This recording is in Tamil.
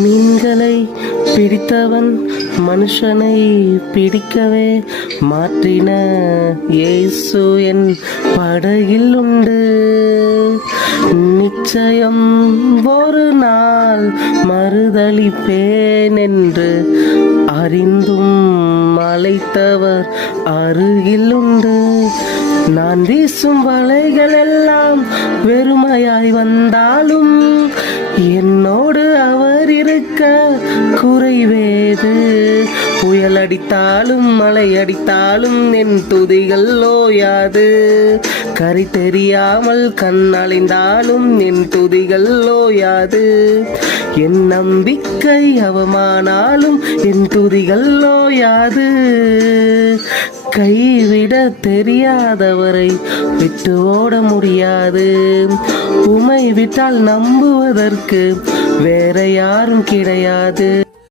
மீன்களை பிடித்தவன் மனுஷனை பிடிக்கவே மாற்றின இயேசு என் படகில் உண்டு. நிச்சயம் ஒரு நாள் மறுதளிப்பேன் என்று அறிந்தும் அழைத்தவர் அருகில் உண்டு. நான் வீசும் வலைகள் எல்லாம் வெறுமையாய் வந்தாலும் என்னோடு அவர் இருக்க குறைவேது. புயல் அடித்தாலும் மழை அடித்தாலும் என் துதிகள் ஓயாது. கரை தெரியாமல் கண் அலைந்தாலும் என் துதிகள் ஓயாது. என் நம்பிக்கை அவமானாலும் என் துதிகள் ஓயாது. கைவிட தெரியாதவரை விட்டு ஓட முடியாது. உமை விட்டால் நம்புவதற்கு வேற யாரும் கிடையாது.